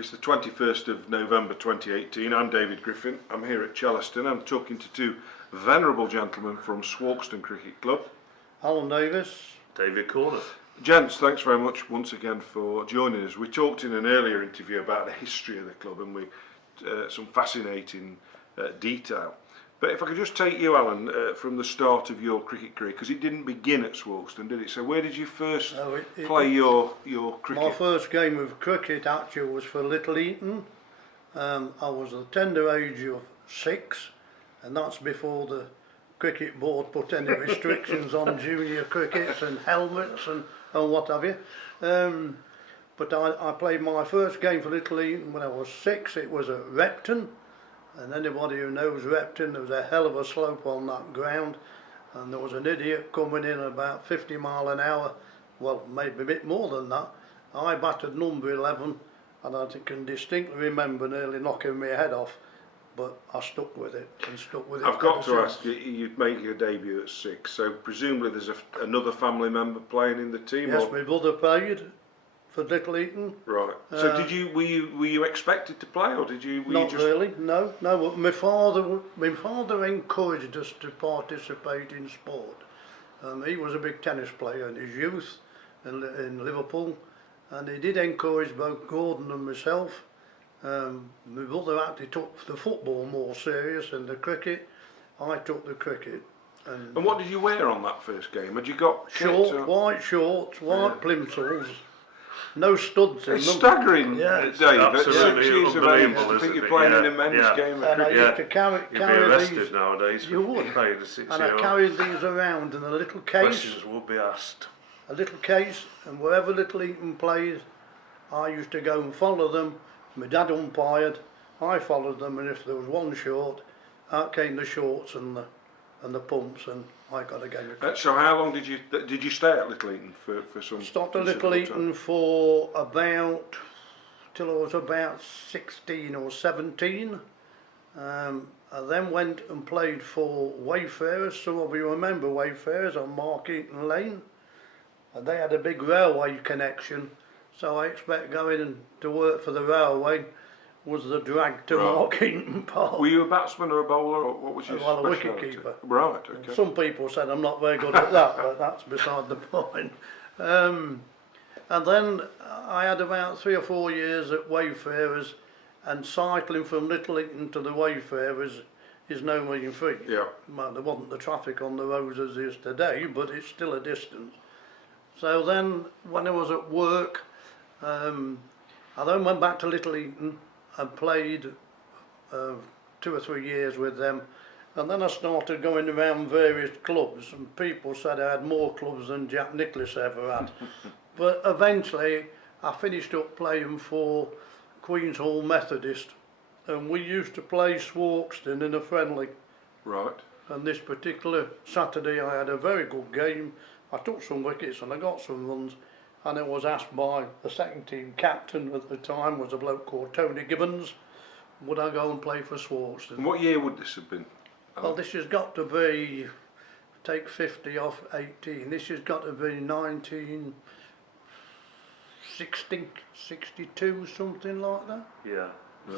It's the 21st of November 2018. I'm David Griffin. I'm here at Swarkestone. I'm talking to two venerable gentlemen from Swarkestone Cricket Club. Alan Davis. David Corner. Gents, thanks very much once again for joining us. We talked in an earlier interview about the history of the club and some fascinating detail. But if I could just take you, Alan, from the start of your cricket career, because it didn't begin at Swarkestone, did it? So where did you first play your cricket? My first game of cricket actually was for Little Eton. I was a tender age of 6, and that's before the cricket board put any restrictions on junior crickets and helmets and what have you. But I played my first game for Little Eton when I was 6. It was at Repton. And anybody who knows Repton, there was a hell of a slope on that ground, and there was an idiot coming in about 50 mile an hour, well maybe a bit more than that. I batted number 11 and I can distinctly remember nearly knocking my head off, but I stuck with it and stuck with it. I've got to ask, you'd make your debut at 6, so presumably there's another family member playing in the team? Yes, or? my brother played for Little Eton. Right. So were you expected to play, or did you? Not really. No. But my father encouraged us to participate in sport. He was a big tennis player in his youth in Liverpool, and he did encourage both Gordon and myself. My brother actually took the football more serious than the cricket. I took the cricket. And what did you wear on that first game? Had you got white shorts, white plimsolls. No studs in them. It's staggering, yeah. Dave. Absolutely unbelievable, I think you're playing in a men's game. And I used to carry You'd be arrested these. nowadays. You would. Playing the 6-year-old. And I carried these around in a little case. Questions would be asked. A little case, and wherever Little Eton played, I used to go and follow them. My dad umpired, I followed them, and if there was one short, out came the shorts and the pumps, and I got a game of cricket. So how long did you stay at Little Eton for some? Stopped at Little Eton for about till I was about 16 or 17. I then went and played for Wayfarers. Some of you remember Wayfarers on Mark Eaton Lane, and they had a big railway connection. So I expect going to work for the railway was the drag to Mark Eaton Park. Were you a batsman or a bowler, or what was your Well, a wicket speciality? keeper. Right, okay. Some people said I'm not very good at that, but that's beside the point. And then I had about 3 or 4 years at Wayfarers, and cycling from Little Eton to the Wayfarers is no mean feat. Yeah. Well, there wasn't the traffic on the roads as there is today, but it's still a distance. So then, when I was at work, I then went back to Little Eton and played 2 or 3 years with them, and then I started going around various clubs, and people said I had more clubs than Jack Nicklaus ever had. But eventually I finished up playing for Queen's Hall Methodist, and we used to play Swarkestone in a friendly. Right. And this particular Saturday I had a very good game. I took some wickets and I got some runs, and I was asked by the second team captain at the time, was a bloke called Tony Gibbons, would I go and play for Swarkestone. And what year would this have been? Well, this has got to be, take 50 off 18, this has got to be 1960, 62, something like that. Yeah.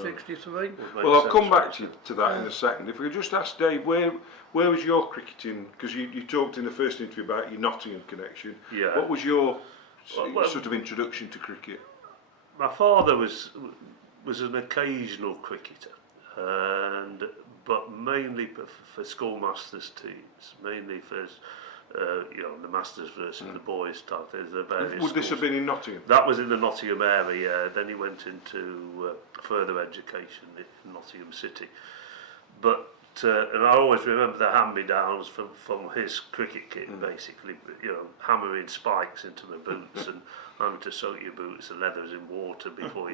63. Well, I'll come back to that in a second. If we could just ask Dave, where was your cricketing? Because you talked in the first interview about your Nottingham connection. Yeah. What was your sort of introduction to cricket? My father was an occasional cricketer, but mainly for schoolmasters teams, mainly for the masters versus the boys type. There's the various. Would this have been in Nottingham? That was in the Nottingham area. Then he went into further education in Nottingham City. But and I always remember the hand-me-downs from his cricket kit, basically. Hammering spikes into the boots and having to soak your boots and leathers in water before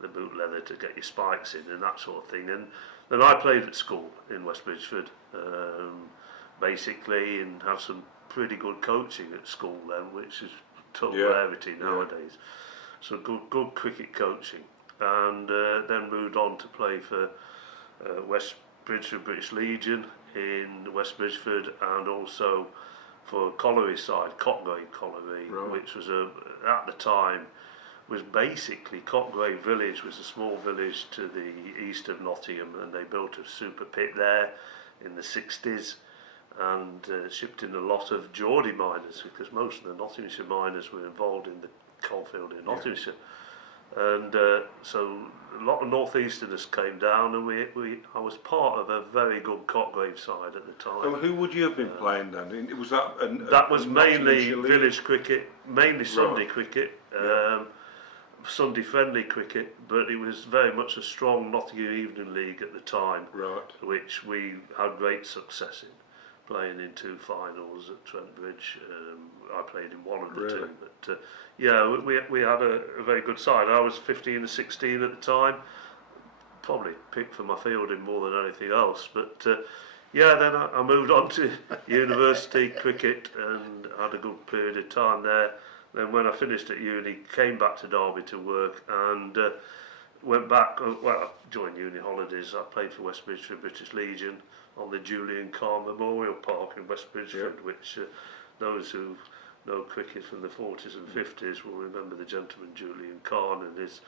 the boot leather to get your spikes in and that sort of thing. And then I played at school in West Bridgeford, basically, and have some pretty good coaching at school then, which is total rarity nowadays. So good cricket coaching, and then moved on to play for West Bridgeford British Legion in West Bridgeford, and also for Colliery side, Cotgrave Colliery, which was at the time was basically Cockgrave Village was a small village to the east of Nottingham, and they built a super pit there in the 60s, and shipped in a lot of Geordie miners, because most of the Nottinghamshire miners were involved in the coalfield in Nottinghamshire. And so a lot of northeasterners came down, and I was part of a very good Cockgrave side at the time. And who would you have been playing then? Was that that was mainly village cricket, mainly Sunday cricket, Sunday friendly cricket, but it was very much a strong Nottingham Evening League at the time, which we had great success in, playing in 2 finals at Trent Bridge. I played in 1 of the 2, but yeah, we had a very good side. I was 15 or 16 at the time, probably picked for my fielding more than anything else, but yeah, then I moved on to university cricket and had a good period of time there. Then when I finished at uni, came back to Derby to work, and went back, during uni holidays I played for West Bridgeford British Legion on the Julian Carr Memorial Park in West Bridgeford, which those who know cricket from the 40s and 50s will remember the gentleman Julian Carr and his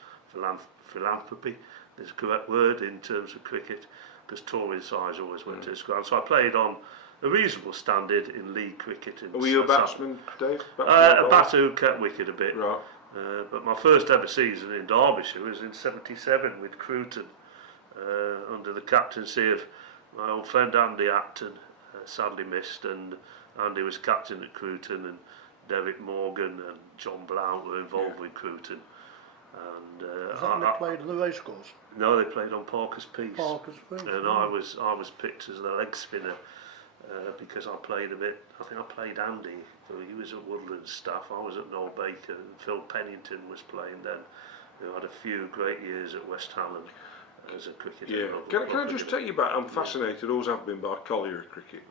philanthropy, is the correct word in terms of cricket, because touring sides always went to his ground. So I played on a reasonable standard in league cricket. Were you a batsman, Dave? A batter who kept wicket a bit. Right. But my first ever season in Derbyshire was in '77 with Cruton, under the captaincy of my old friend Andy Acton, sadly missed, and Andy was captain at Cruton, and Derek Morgan and John Blount were involved with Cruton. And was that they played in the racecourse? No, they played on Parker's Piece. Parker's Piece. And I was picked as the leg spinner because I played a bit. I think I played Andy. He was at Woodland staff. I was at Noel Baker, and Phil Pennington was playing then, who had a few great years at West Hallam as a cricketer. Yeah. Can I just take you back? I'm fascinated, always have been, by colliery cricket.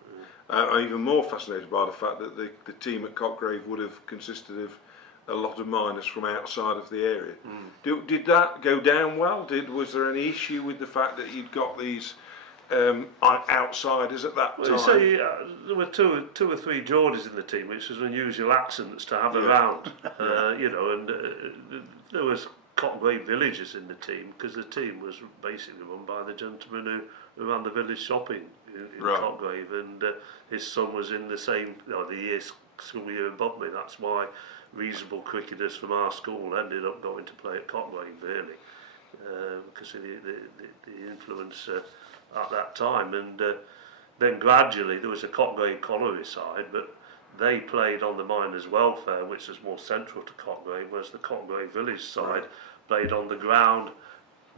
I'm even more fascinated by the fact that the team at Cockgrave would have consisted of a lot of miners from outside of the area. Did that go down well? Was there any issue with the fact that you'd got these outsiders at that time? You see, there were two or three Geordies in the team, which was unusual accents to have around. You know, and there was Cockgrave villagers in the team, because the team was basically run by the gentleman who ran the village shopping in Cockgrave, and his son was in the same, school year above me. That's why reasonable cricketers from our school ended up going to play at Cockgrave, really, because of the influence at that time. And then gradually there was a Cockgrave colliery side, but they played on the miners' welfare, which was more central to Cockgrave, whereas the Cockgrave village side played on the ground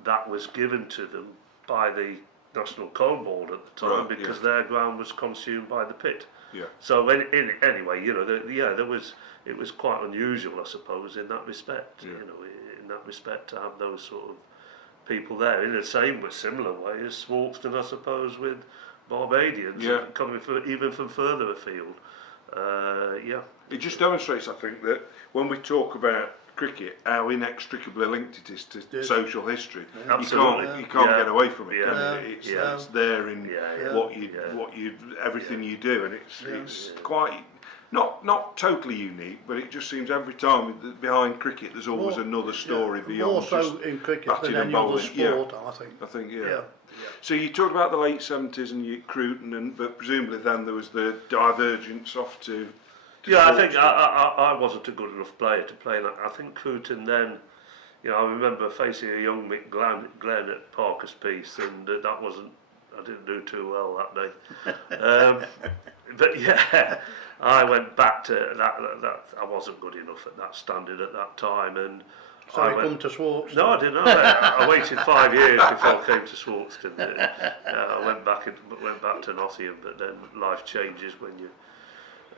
that was given to them by the National Coal Board at the time, because their ground was consumed by the pit. So anyway, you know, it was quite unusual, I suppose, in that respect. You know, in that respect, to have those sort of people there, in the same but similar way as Swarkestone, I suppose, with Barbadians coming even from further afield. It just demonstrates, I think, that when we talk about cricket, how inextricably linked it is to social history. You can't get away from it. It's there in what you everything you do, and it's quite not totally unique, but it just seems every time behind cricket there's always another story beyond. More so in cricket than any other sport, I think. So you talked about the late 70s and Cruton, but presumably then there was the divergence off to I think I wasn't a good enough player to play that. I think Cruton then, you know, I remember facing a young Mick Glenn at Parker's Piece, and I didn't do too well that day. But yeah, I went back to that. I wasn't good enough at that standard at that time, and so I come to Swarkestone. No, I didn't. I waited 5 years before I came to Swarkestone. I went back to Nottingham, but then life changes when you.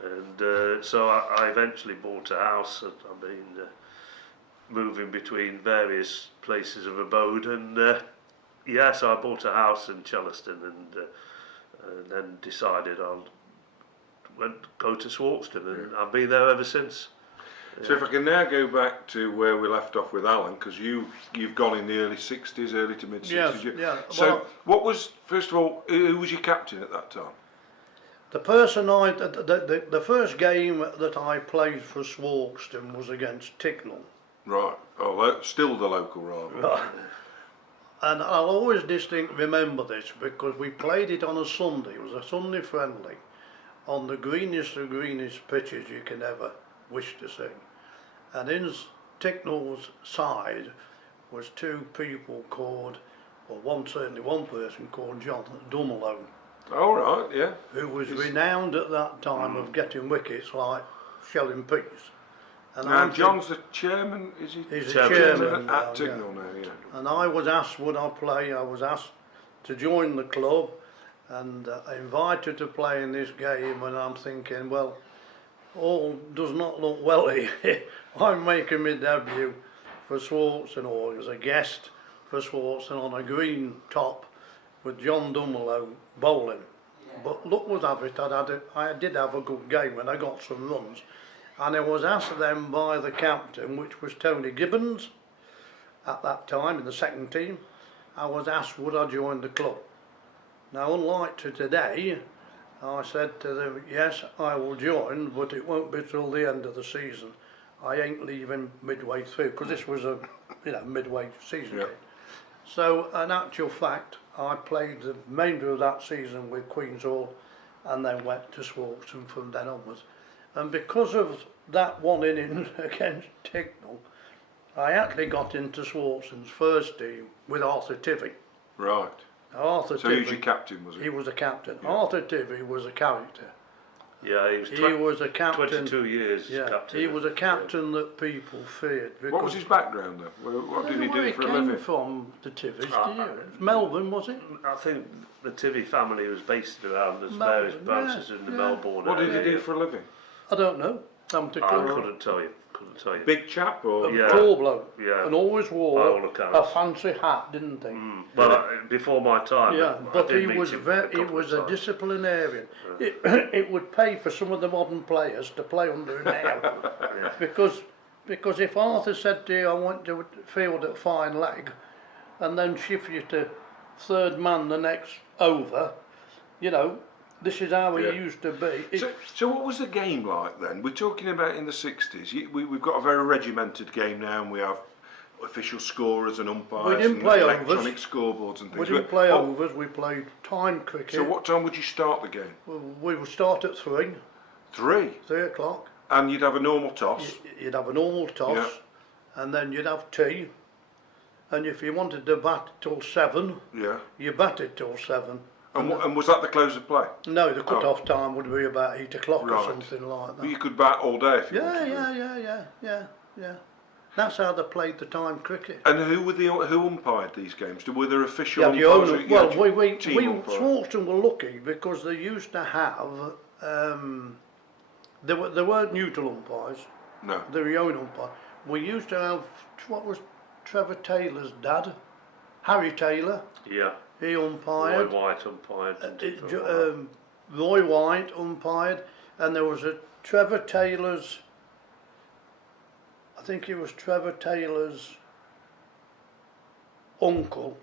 And so I eventually bought a house, and I've been moving between various places of abode, and so I bought a house in Chellaston, and then decided I'll go to Swarkestone, and I've been there ever since. So if I can now go back to where we left off with Alan, because you've gone in the early 60s, early to mid 60s. So what was, first of all, who was your captain at that time? The person the first game that I played for Swarkestone was against Ticknell. Right. Oh, still the local rival. Right. And I'll always distinctly remember this because we played it on a Sunday. It was a Sunday friendly on the greenest of greenest pitches you can ever wish to see. And in Ticknall's side was two people called, well, certainly one person called John Dumoulin, All right, yeah. who was renowned at that time of getting wickets like shelling peas. And Now, John's the chairman, is he? He's the chairman now, at Ticknall now, yeah. And I was asked would I play. I was asked to join the club and invited to play in this game, and I'm thinking, well, all does not look well here. I'm making my debut for Swarkestone, or as a guest for Swarkestone on a green top with John Dumoulin bowling. But luck would have it, I did have a good game and I got some runs. And I was asked then by the captain, which was Tony Gibbons, at that time in the second team, I was asked would I join the club. Now, unlike to today, I said to them, yes, I will join, but it won't be till the end of the season. I ain't leaving midway through, because this was a midway season game. So, in actual fact, I played the remainder of that season with Queen's Hall and then went to Swarkestone from then onwards. And because of that one inning against Ticknall, I actually got into Swarkestone's first team with Arthur Tivy. Right. Arthur So Tivy, he was your captain, was he? He was a captain. Yeah. Arthur Tivy was a character. Yeah, He was a captain. 22 years Yeah, captain. he was a captain that people feared. What was his background then? What did he do for a living? Where he came from, the Tivies, do you? Melbourne, was it? I think the Tivy family was based around the various branches in the Melbourne What did area. he do for a living? I don't know. I'm to I clue. couldn't tell you. Big chap or? Yeah. Tall bloke. Yeah. And always By wore all accounts. a fancy hat, didn't he? Well, before my time. Yeah, I but did he meet was him very, he couple was of a times. disciplinarian. It would pay for some of the modern players to play under him now, because if Arthur said to you, I want to field at fine leg, and then shift you to third man the next over, this is how he used to be. So what was the game like then? We're talking about in the 60s. We've got a very regimented game now, and we have official scorers and umpires We didn't and play electronic overs. scoreboards and things. We didn't play overs, we played time cricket. So what time would you start the game? We would start at 3 o'clock. And you'd have a normal toss. You'd have a normal toss, and then you'd have tea. And if you wanted to bat till 7, you batted till 7. And was that the close of play? No, the cut-off time would be about 8 o'clock or something like that. But you could bat all day if you wanted to. Yeah. That's how they played the time cricket. And who umpired these games? Were there official Yeah, umpires? Swarkestone were lucky because they used to have, there weren't neutral umpires. No. They were your own umpire. We used to have, what was Trevor Taylor's dad? Harry Taylor. Yeah. He umpired. Roy White umpired. Roy White umpired, and there was a Trevor Taylor's, I think it was Trevor Taylor's uncle,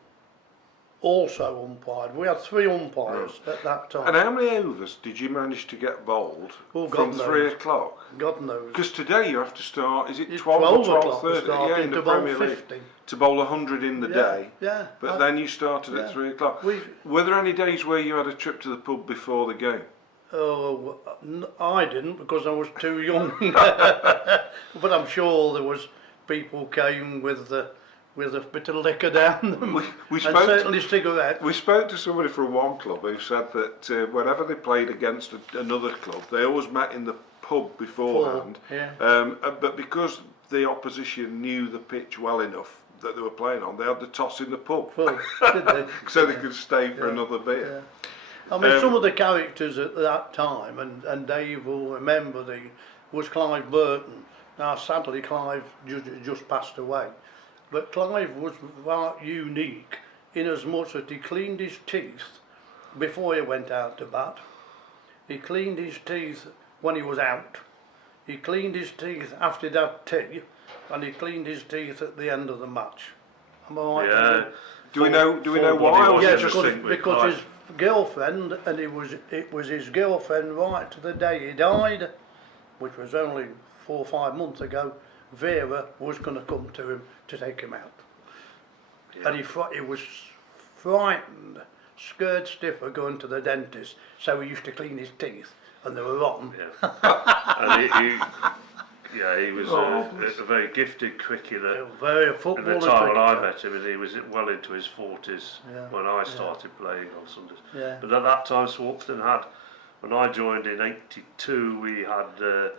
also umpired. We had 3 umpires at that time. And how many overs did you manage to get bowled from 3 o'clock? God knows. Because today you have to start, is it It's 12 or 12 o'clock 12:30? In the to bowl Premier League. 50. To bowl 100 in the day. Yeah. But then you started at 3 o'clock. Were there any days where you had a trip to the pub before the game? Oh, I didn't because I was too young. But I'm sure there was people came with a bit of liquor down them, we and certainly cigarettes. We spoke to somebody from one club who said that whenever they played against another club, they always met in the pub beforehand. But because the opposition knew the pitch well enough that they were playing on, they had the toss in the pub. Well, did they? So they could stay for another beer. I mean, some of the characters at that time, and Dave will remember, was Clive Burton. Now, sadly, Clive just passed away. But Clive was quite unique in as much that he cleaned his teeth before he went out to bat. He cleaned his teeth when he was out. He cleaned his teeth after he'd had tea, and he cleaned his teeth at the end of the match. Am I right? Yeah. Do we know why? Yes, because his girlfriend, and it was his girlfriend right to the day he died, which was only 4 or 5 months ago, Vera was going to come to him to take him out. Yeah. And he was frightened, scared stiff of going to the dentist, so he used to clean his teeth, and they were rotten. Yeah. And he was a very gifted cricketer. Very At footballer. the time when I met him, and he was well into his 40s when I Yeah. started playing on Sundays. Yeah. But at that time, Swarkestone had, when I joined in '82, we had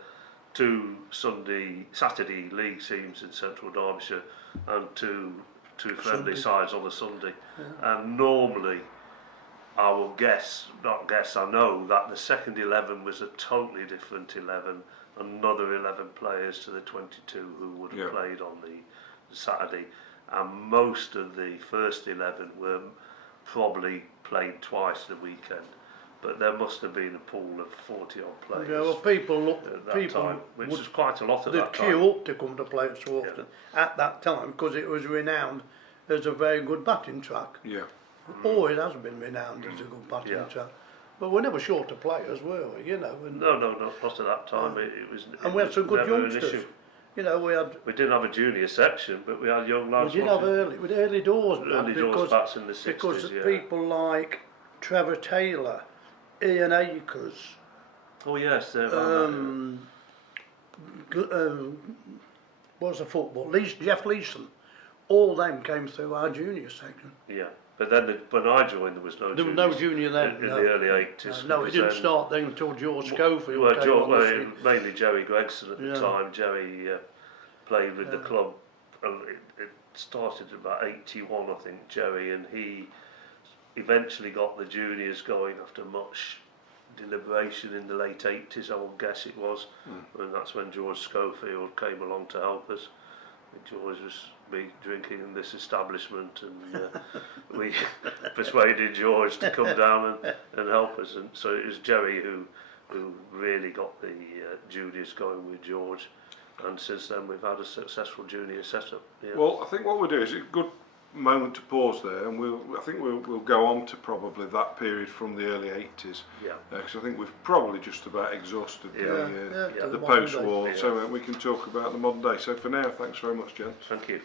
two Saturday league teams in Central Derbyshire and two friendly sides on a Sunday. And normally, I will I know that the second 11 was a totally different 11, another 11 players to the 22 who would have played on the Saturday, and most of the first 11 were probably played twice the weekend. But there must have been a pool of 40 odd players. Yeah, well, people at that time, which was quite a lot at they'd that time. queue up to come to play at Swarkestone at that time, because it was renowned as a very good batting track. Yeah. Always has been renowned as a good batting track. But we're never short of players, were we? You know. And, No, not at that time. And we had some good never an youngsters. issue. You know, We didn't have a junior section, but we had young lads. we did have early doors bats in the 60s. because Yeah. people like Trevor Taylor, Ian Akers, Oh yes, what was the football? Jeff Leeson, all them came through our junior section. yeah. But then when I joined, there was no. There was no junior then. in the early 80s. No, it didn't start then until George Schofield Well, came on the scene. mainly Jerry Gregson at the Yeah. time. Jerry played with the club, and it started about '81, I think. Jerry, and he eventually got the juniors going after much deliberation in the late 80s, I would guess it was, and that's when George Schofield came along to help us. George was drinking in this establishment, and we persuaded George to come down and help us, and so it was Jerry who really got the juniors going with George, and since then we've had a successful junior setup. Yeah. Well, I think what we'll do is a good moment to pause there, and I think we'll go on to probably that period from the early 80s. Yeah. Because I think we've probably just about exhausted the the post-war, day. so we can talk about the modern day. So for now, thanks very much, gents. Thank you.